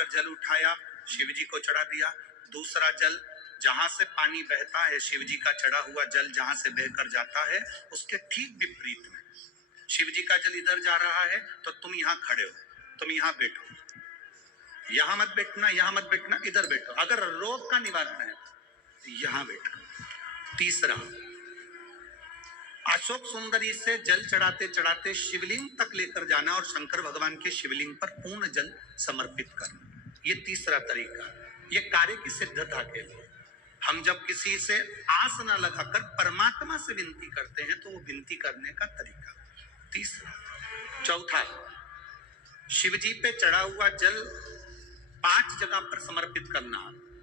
जाकर जल उठाया, शिव जी को चढ़ा दिया। दूसरा जल जहां से पानी बहता है, शिव जी का चढ़ा हुआ जल जहां से बहकर जाता है, उसके ठीक विपरीत में शिव जी का जल इधर जा रहा है तो तुम यहाँ खड़े हो, तुम यहाँ बैठो, यहाँ मत बैठना, यहाँ मत बैठना, इधर बैठो। अगर रोग का निवारण है तो यहाँ बैठो। तीसरा, अशोक सुंदरी से जल चढ़ाते चढ़ाते शिवलिंग तक लेकर जाना और शंकर भगवान के शिवलिंग पर पूर्ण जल समर्पित करना। ये तीसरा तरीका। ये कार्य की सिद्धता के लिए हम जब किसी से आस न लगाकर परमात्मा से विनती करते हैं तो वो विनती करने का तरीका। तीसरा। चौथा, शिव जी पे चढ़ा हुआ जल 5 जगह पर समर्पित करना।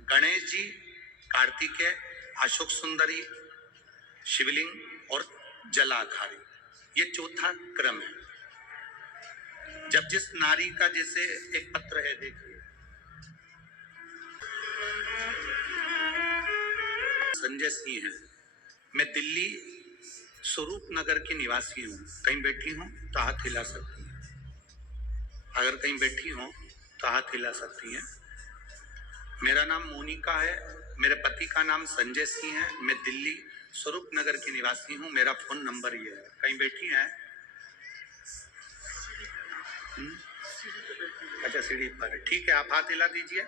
गणेश जी, कार्तिकेय, अशोक सुंदरी, शिवलिंग और जलाधारी। ये चौथा क्रम है। जब जिस नारी का, जैसे एक पत्र है, देखिए, संजय सिंह है, मैं दिल्ली स्वरूप नगर की निवासी हूँ, कहीं बैठी हूँ तो हाथ हिला सकती हैं, अगर कहीं बैठी हूँ तो हाथ हिला सकती हैं। मेरा नाम मोनिका है, मेरे पति का नाम संजय सिंह है, मैं दिल्ली स्वरूप नगर की निवासी हूँ, मेरा फोन नंबर ये है। कहीं बैठी हैं? अच्छा, सीढ़ी पर, ठीक है, आप हाथ हिला दीजिए।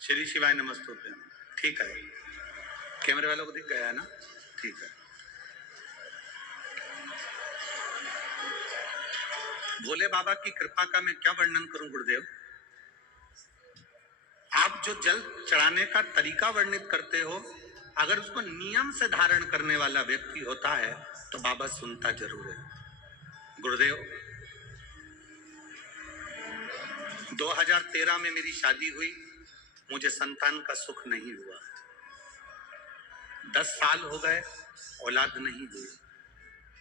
श्री शिवाय नमस्तुभ्यम। ठीक है, कैमरे वालों को दिख गया है ना? ठीक है। भोले बाबा की कृपा का मैं क्या वर्णन करूं गुरुदेव। आप जो जल चढ़ाने का तरीका वर्णित करते हो, अगर उसको नियम से धारण करने वाला व्यक्ति होता है तो बाबा सुनता जरूर है। गुरुदेव, 2013 में मेरी शादी हुई, मुझे संतान का सुख नहीं हुआ। 10 साल हो गए, औलाद नहीं हुई।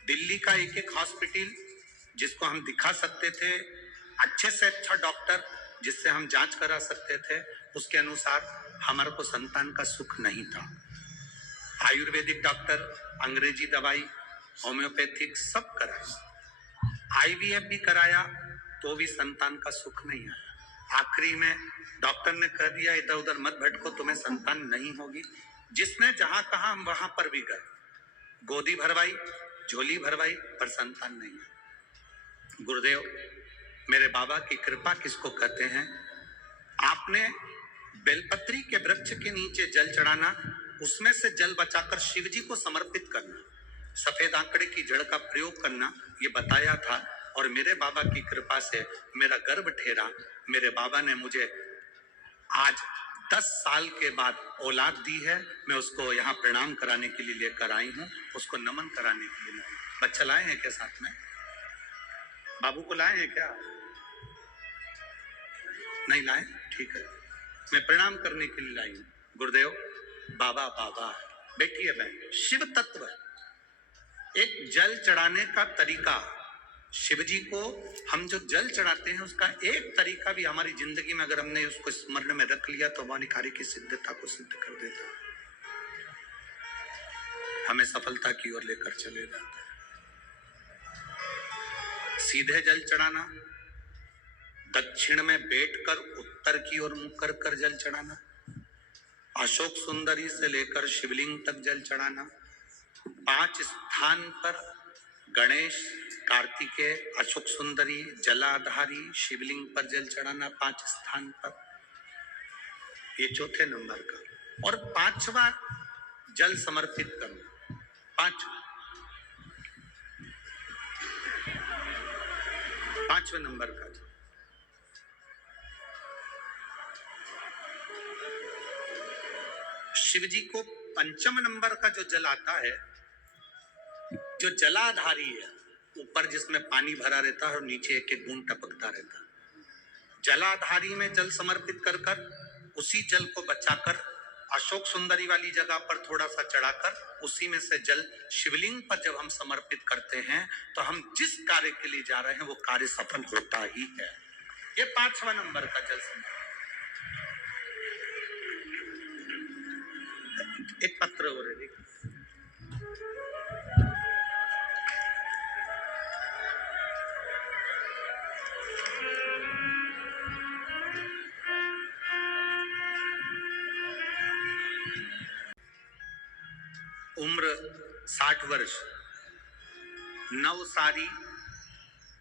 दिल्ली का एक एक हॉस्पिटल जिसको हम दिखा सकते थे, अच्छे से अच्छा डॉक्टर जिससे हम जांच करा सकते थे, उसके अनुसार हमारे को संतान का सुख नहीं था। आयुर्वेदिक डॉक्टर, अंग्रेजी दवाई, होम्योपैथिक सब कराया, आईवीएफ भी कराया तो भी संतान का सुख नहीं आया। आखिरी में डॉक्टर ने कह दिया, इधर उधर मत भटको, तुम्हें संतान नहीं होगी। जिसने जहां कहा हम वहां पर भी गए, गोदी भरवाई, झोली भरवाई, पर संतान नहीं है। गुरुदेव, मेरे बाबा की कृपा किसको कहते हैं? आपने बेलपत्री के वृक्ष के नीचे जल चढ़ाना, उसमें से जल बचाकर शिव जी को समर्पित करना, सफेद आंकड़े की जड़ का प्रयोग करना, ये बताया था। और मेरे बाबा की कृपा से मेरा गर्भ ठेरा, मेरे बाबा ने मुझे आज 10 साल के बाद औलाद दी है। मैं उसको यहाँ प्रणाम कराने के लिए लेकर आई हूँ, उसको नमन कराने के लिए लाई। बच्चा लाए हैं क्या साथ में? बाबू को लाए हैं क्या? नहीं लाए? ठीक है, मैं प्रणाम करने के लिए लाई हूँ। गुरुदेव, बाबा बाबा बैठिए बहन। शिव तत्व, एक जल चढ़ाने का तरीका, शिव जी को हम जो जल चढ़ाते हैं उसका एक तरीका भी हमारी जिंदगी में अगर हमने उसको स्मरण में रख लिया तो हमारी कार्य की सिद्धता को सिद्ध कर देता, हमें सफलता की ओर लेकर चले जाता है। सीधे जल चढ़ाना, दक्षिण में बैठकर उत्तर की ओर मुख कर कर जल चढ़ाना, अशोक सुंदरी से लेकर शिवलिंग तक जल चढ़ाना, 5 स्थान पर गणेश, कार्तिकेय, अशोक सुंदरी, जलाधारी, शिवलिंग पर जल चढ़ाना 5 स्थान पर, ये चौथे नंबर का। और 5वां जल समर्पित करना, 5वें नंबर का। शिव जी को 5वें नंबर का जो जल आता है, जो जलाधारी है, ऊपर जिसमें पानी भरा रहता है और नीचे एक एक बूंद टपकता रहता है, जलाधारी में जल समर्पित कर कर उसी जल को बचाकर अशोक सुंदरी वाली जगह पर थोड़ा सा चढ़ाकर उसी में से जल शिवलिंग पर जब हम समर्पित करते हैं तो हम जिस कार्य के लिए जा रहे हैं वो कार्य सफल होता ही है। ये 5वां नंबर का जल समर्पण। एक पत्र हो रहे, उम्र 60 वर्ष, नवसारी,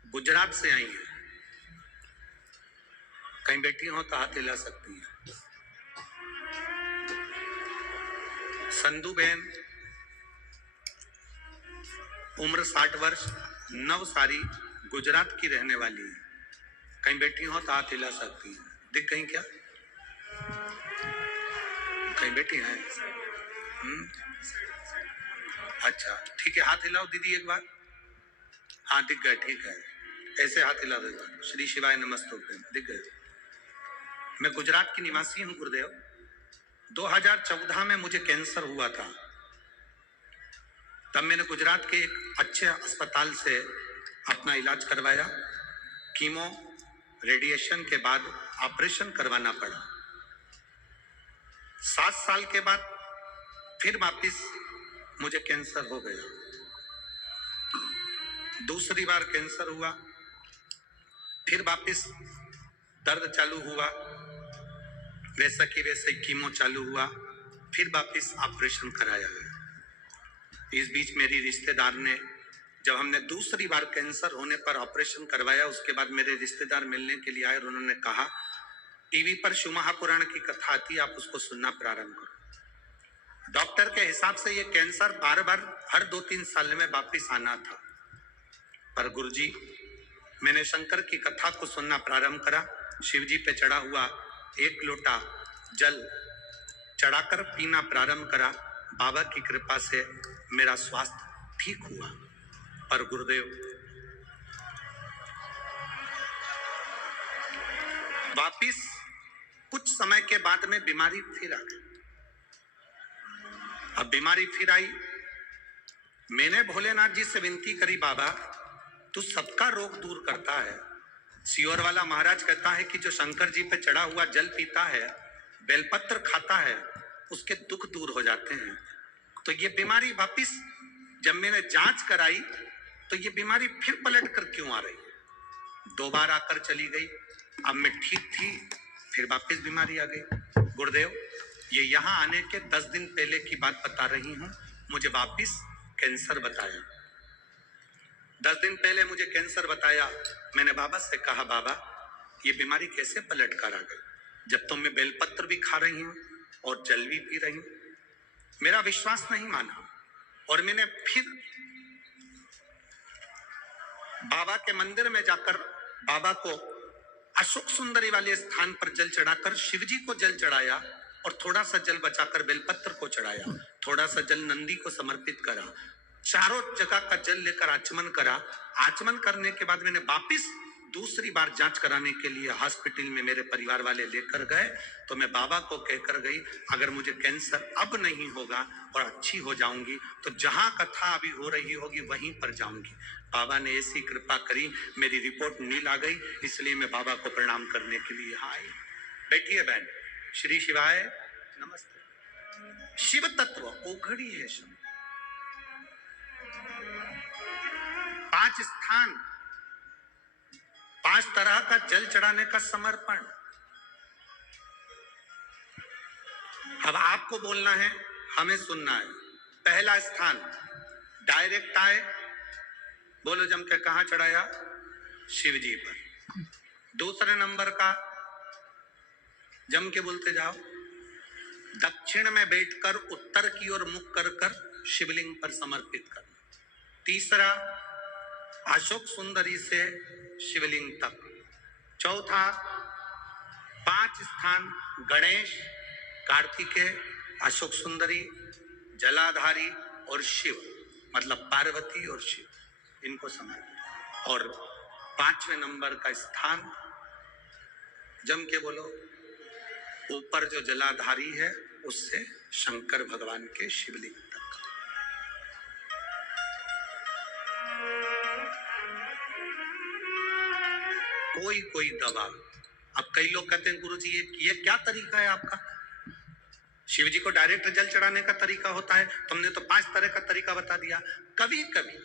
गुजरात से आई हैं। कहीं बैठी हो तो हाथ हिला सकती हैं। संधू बहन, उम्र 60 वर्ष, नवसारी, गुजरात की रहने वाली है। कहीं बैठी हो तो हाथ हिला सकती हैं। दिख गई क्या? कहीं बैठी हैं? अच्छा ठीक है, हाथ हिलाओ दीदी एक बार। हाँ दिख गए, ठीक है, ऐसे हाथ हिला दो एक बार। श्री शिवाय नमस्तुभ्यं, दिख गए। मैं गुजरात की निवासी हूँ गुरुदेव। 2014 में मुझे कैंसर हुआ था। तब मैंने गुजरात के एक अच्छे अस्पताल से अपना इलाज करवाया। कीमो रेडिएशन के बाद ऑपरेशन करवाना पड़ा। 7 साल के बाद फिर वापिस मुझे कैंसर हो गया। दूसरी बार कैंसर हुआ, फिर वापिस दर्द चालू हुआ, वैसा कि वैसे कीमो चालू हुआ, फिर वापिस ऑपरेशन कराया गया। इस बीच मेरी रिश्तेदार ने, जब हमने दूसरी बार कैंसर होने पर ऑपरेशन करवाया, उसके बाद मेरे रिश्तेदार मिलने के लिए आए और उन्होंने कहा टीवी पर शिव महापुराण की कथा आती है, आप उसको सुनना प्रारंभ करो। डॉक्टर के हिसाब से ये कैंसर बार बार हर 2-3 साल में वापिस आना था। पर गुरुजी, मैंने शंकर की कथा को सुनना प्रारंभ करा। शिव जी पे चढ़ा हुआ 1 लोटा जल चढ़ाकर पीना प्रारंभ करा। बाबा की कृपा से मेरा स्वास्थ्य ठीक हुआ। पर गुरुदेव, वापिस कुछ समय के बाद में बीमारी फिर आ गई। अब बीमारी फिर आई। मैंने भोलेनाथ जी से विनती करी, बाबा तू सबका रोग दूर करता है। सियोर वाला महाराज कहता है कि जो शंकर जी पे चढ़ा हुआ जल पीता है, बेलपत्र खाता है, उसके दुख दूर हो जाते हैं। तो ये बीमारी वापिस जब मैंने जांच कराई तो ये बीमारी फिर पलट कर क्यों आ रही है? 2 बार आकर चली गई। अब मैं ठीक थी, फिर वापिस बीमारी आ गई। गुरुदेव, ये यहाँ आने के 10 दिन पहले की बात बता रही हूँ। मुझे वापिस कैंसर बताया। 10 दिन पहले मुझे कैंसर बताया। मैंने बाबा से कहा, बाबा ये बीमारी कैसे पलट कर आ गई, जब तो मैं बेलपत्र भी खा रही हूँ और जल भी पी रही हूँ। मेरा विश्वास नहीं माना और मैंने फिर बाबा के मंदिर में जाकर बाबा को अशोक सुंदरी वाले स्थान पर जल चढ़ाकर शिव जी को जल चढ़ाया और थोड़ा सा जल बचाकर बेलपत्र को चढ़ाया, थोड़ा सा जल नंदी को समर्पित करा, चारों जगह का जल लेकर आचमन करा। आचमन करने के बाद मैंने वापिस दूसरी बार जांच कराने के लिए हॉस्पिटल में मेरे परिवार वाले लेकर गए। तो मैं बाबा को कहकर गई, अगर मुझे कैंसर अब नहीं होगा और अच्छी हो जाऊंगी तो जहां कथा अभी हो रही होगी वहीं पर जाऊंगी। बाबा ने ऐसी कृपा करी, मेरी रिपोर्ट नील आ गई। इसलिए मैं बाबा को प्रणाम करने के लिए यहाँ आई। बैठिए बहन। श्री शिवाय नमस्ते। शिव तत्व ओघड़ी है शब्द। 5 स्थान, 5 तरह का जल चढ़ाने का समर्पण। अब आपको बोलना है, हमें सुनना है। पहला स्थान डायरेक्ट आए, बोलो जम के, कहां चढ़ाया? शिव जी पर। दूसरे नंबर का जम के बोलते जाओ, दक्षिण में बैठकर उत्तर की ओर मुख कर कर शिवलिंग पर समर्पित करना। तीसरा, अशोक सुंदरी से शिवलिंग तक। चौथा, 5 स्थान गणेश, कार्तिकेय, अशोक सुंदरी, जलाधारी और शिव, मतलब पार्वती और शिव, इनको समर्पित। और 5वें नंबर का स्थान जम के बोलो, ऊपर जो जलाधारी है उससे शंकर भगवान के शिवलिंग तक। कोई दवा। अब कई लोग कहते हैं गुरुजी ये क्या तरीका है आपका? शिव जी को डायरेक्ट जल चढ़ाने का तरीका होता है, तुमने तो 5 तरह का तरीका बता दिया। कभी कभी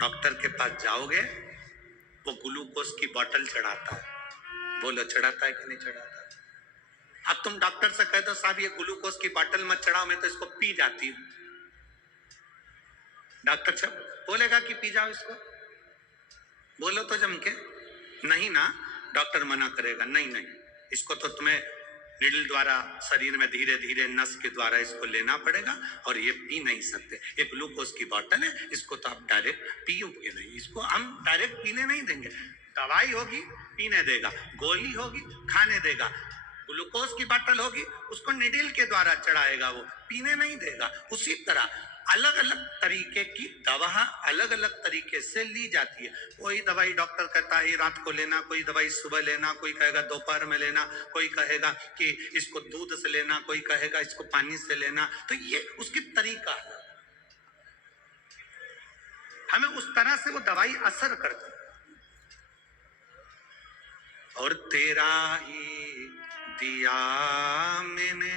डॉक्टर के पास जाओगे, वो ग्लूकोज की बोतल चढ़ाता है। बोलो चढ़ाता है कि नहीं चढ़ाता? अब तुम डॉक्टर से कह दो साहब ये ग्लूकोज की बोतल मत चढ़ाओ, मैं तो इसको पी जाती हूँ, डॉक्टर साहब बोलेगा कि पी जाओ इसको? बोलो तो जम के। नहीं ना, डॉक्टर मना करेगा, नहीं नहीं, इसको तो तुम्हें निडल द्वारा शरीर में धीरे धीरे नस के द्वारा इसको लेना पड़ेगा, और ये पी नहीं सकते, ये ग्लूकोज की बोतल है, इसको तो आप डायरेक्ट पियोगे नहीं, इसको हम डायरेक्ट पीने नहीं देंगे। दवाई होगी पीने देगा, गोली होगी खाने देगा, ग्लूकोज की बोतल होगी उसको निडल के द्वारा चढ़ाएगा, वो पीने नहीं देगा। उसी तरह अलग अलग तरीके की दवा अलग अलग तरीके से ली जाती है। कोई दवाई डॉक्टर कहता है रात को लेना, कोई दवाई सुबह लेना, कोई कहेगा दोपहर में लेना, कोई कहेगा कि इसको दूध से लेना, कोई कहेगा इसको पानी से लेना, तो ये उसकी तरीका है। हमें उस तरह से वो दवाई असर करती है। और तेरा ही दिया मैंने